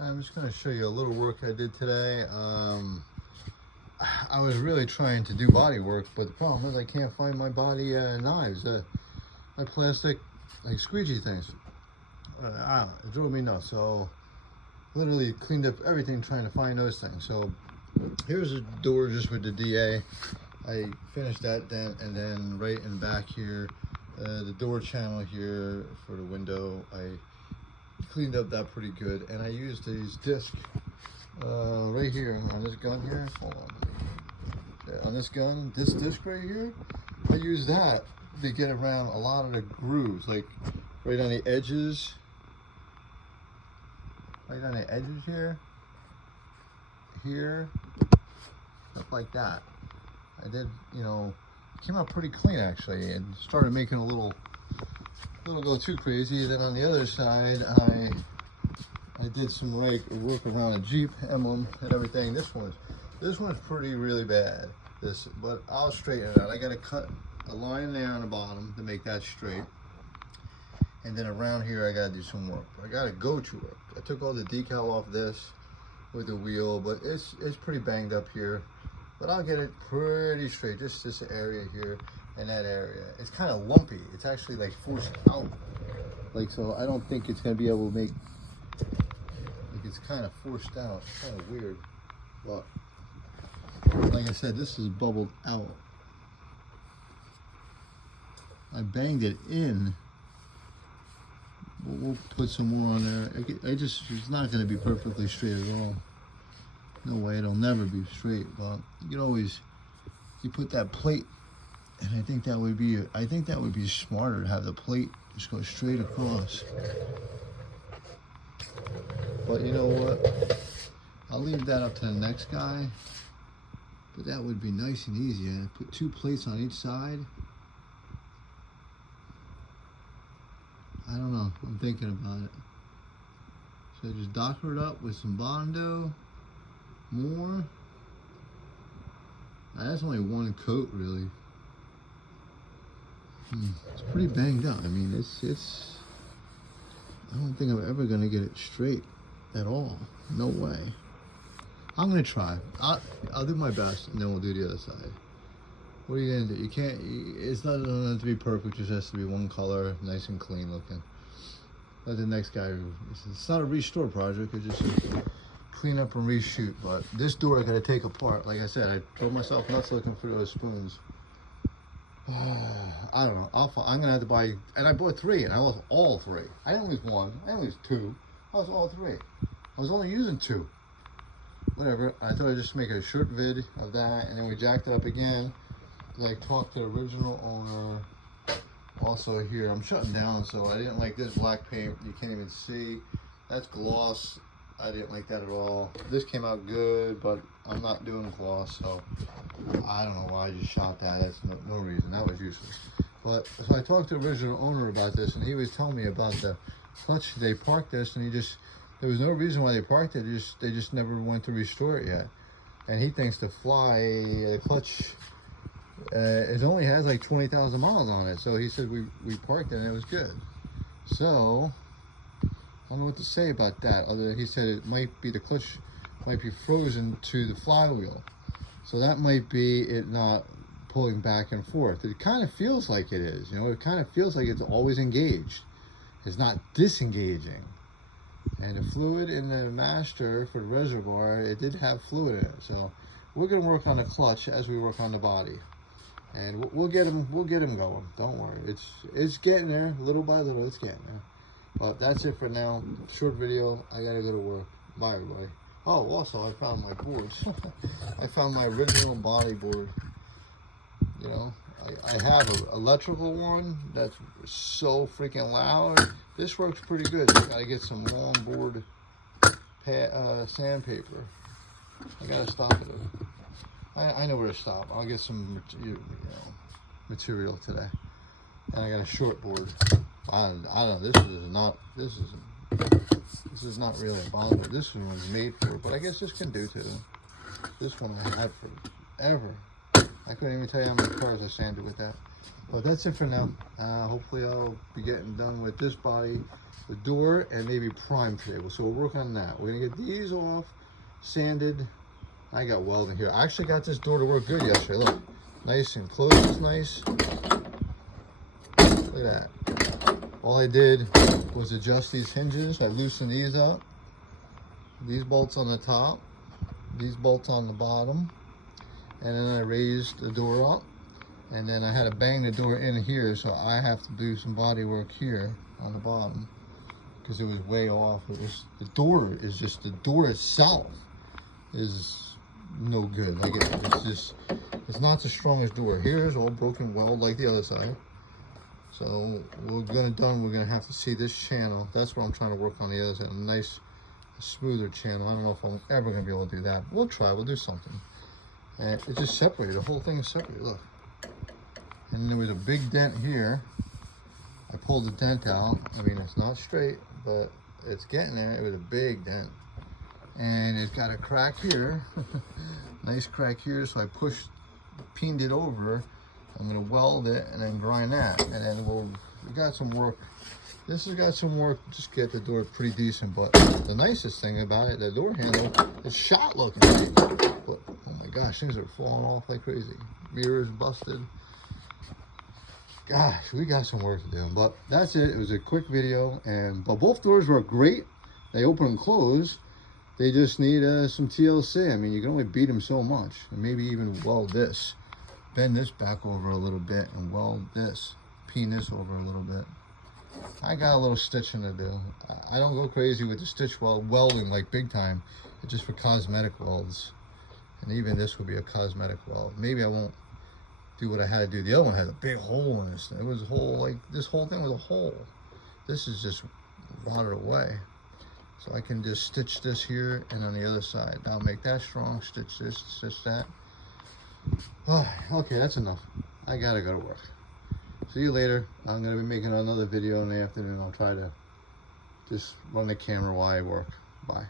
I'm just going to show you a little work I did today. I was really trying to do body work, but the problem is I can't find my body knives, my plastic like squeegee things. I don't know, it drove me nuts. So literally cleaned up everything trying to find those things. So here's a door just with the DA. I finished that then, and then right in back here, the door channel here for the window, I cleaned up that pretty good. And I used these discs right here on this gun here. Hold on. Yeah, on this gun, this disc right here, I use that to get around a lot of the grooves, like right on the edges. Right on the edges here, stuff like that. I did, you know, came out pretty clean actually, and started making a little go too crazy. Then on the other side, I did some work around a Jeep emblem and everything. This one's pretty really bad. But I'll straighten it out. I got to cut a line there on the bottom to make that straight. And then around here, I gotta do some work. I gotta go to work. I took all the decal off this with the wheel, but it's pretty banged up here. But I'll get it pretty straight. Just this area here and that area. It's kind of lumpy. It's actually like forced out. Like, so I don't think it's gonna be able to make, like, it's kind of forced out. It's kind of weird. But like I said, this is bubbled out. I banged it in. We'll put some more on there. It's not going to be perfectly straight at all. No way, it'll never be straight. But you can always, you put that plate, and I think that would be smarter to have the plate just go straight across. But you know what? I'll leave that up to the next guy. But that would be nice and easy. I put 2 plates on each side. I don't know, I'm thinking about it. So just docker it up with some Bondo, more. That's only 1 coat really. It's pretty banged up. I mean, it's, I don't think I'm ever gonna get it straight at all. No way. I'm gonna try. I'll do my best, and then we'll do the other side. What are you gonna do? You can't, it's not gonna have to be perfect, it just has to be one color, nice and clean looking. Let the next guy, it's not a restore project, it's just a clean up and reshoot. But this door I gotta take apart. Like I said, I drove myself nuts looking for those spoons. I don't know, I'm gonna have to buy, and I bought 3, and I lost all 3. I didn't lose 1, I didn't lose 2, I lost all 3. I was only using 2. Whatever, I thought I'd just make a short vid of that, and then we jacked it up again. Like, talked to the original owner. Also here, I'm shutting down, so I didn't like this black paint. You can't even see. That's gloss. I didn't like that at all. This came out good, but I'm not doing gloss, so I don't know why I just shot that. That's no reason. That was useless. But so I talked to the original owner about this, and he was telling me about the clutch. They parked this, and there was no reason why they parked it. They just never went to restore it yet. And he thinks the clutch. It only has like 20,000 miles on it, so he said we parked it and it was good. So I don't know what to say about that. Other than he said it might be the clutch might be frozen to the flywheel, so that might be it not pulling back and forth. It kind of feels like it is, you know. It kind of feels like it's always engaged. It's not disengaging. And the fluid in the master for the reservoir, it did have fluid in it. So we're gonna work on the clutch as we work on the body. And we'll get him going. Don't worry. It's getting there, little by little. It's getting there. But that's it for now. Short video. I gotta go to work. Bye, everybody. Oh, also I found my boards. I found my original body board. You know, I have an electrical one that's so freaking loud. This works pretty good. I gotta get some long board sandpaper. I gotta stop it. I know where to stop. I'll get some material today. And I got a short board. I don't know. This is not really a bond board. This one was made for it, but I guess this can do too. This one I had forever. I couldn't even tell you how many cars I sanded with that. But that's it for now. Hopefully I'll be getting done with this body, the door, and maybe prime table. So we'll work on that. We're gonna get these off, sanded. I got welding here. I actually got this door to work good yesterday. Look, nice and closed, nice. Look at that. All I did was adjust these hinges. I loosened these up. These bolts on the top, these bolts on the bottom, and then I raised the door up, and then I had to bang the door in here, so I have to do some body work here on the bottom because it was way off. It was, the door is just, the door itself is no good. Like it's just, it's not the strongest door. Here's all broken weld like the other side. So we're gonna have to see this channel. That's what I'm trying to work on the other side. A nice, smoother channel. I don't know if I'm ever gonna be able to do that. We'll try. We'll do something. And it just separated. The whole thing is separated. Look. And there was a big dent here. I pulled the dent out. I mean, it's not straight, but it's getting there. It was a big dent. And it's got a crack here. Nice crack here. So I pinned it over. I'm gonna weld it and then grind that. And then we got some work. This has got some work, just get the door pretty decent. But the nicest thing about it, the door handle is shot looking. But oh my gosh, things are falling off like crazy. Mirrors busted. Gosh, we got some work to do. But that's it. It was a quick video, but both doors work great. They open and close. They just need some TLC. I mean, you can only beat them so much, and maybe even weld this. Bend this back over a little bit and weld this. Peen this over a little bit. I got a little stitching to do. I don't go crazy with the stitch welding like big time. It's just for cosmetic welds. And even this would be a cosmetic weld. Maybe I won't do what I had to do. The other one had a big hole in this thing. It was a hole, like this whole thing was a hole. This is just rotted away. So I can just stitch this here and on the other side. That'll make that strong. Stitch this, stitch that. Oh, okay, that's enough. I gotta go to work. See you later. I'm gonna be making another video in the afternoon. I'll try to just run the camera while I work. Bye.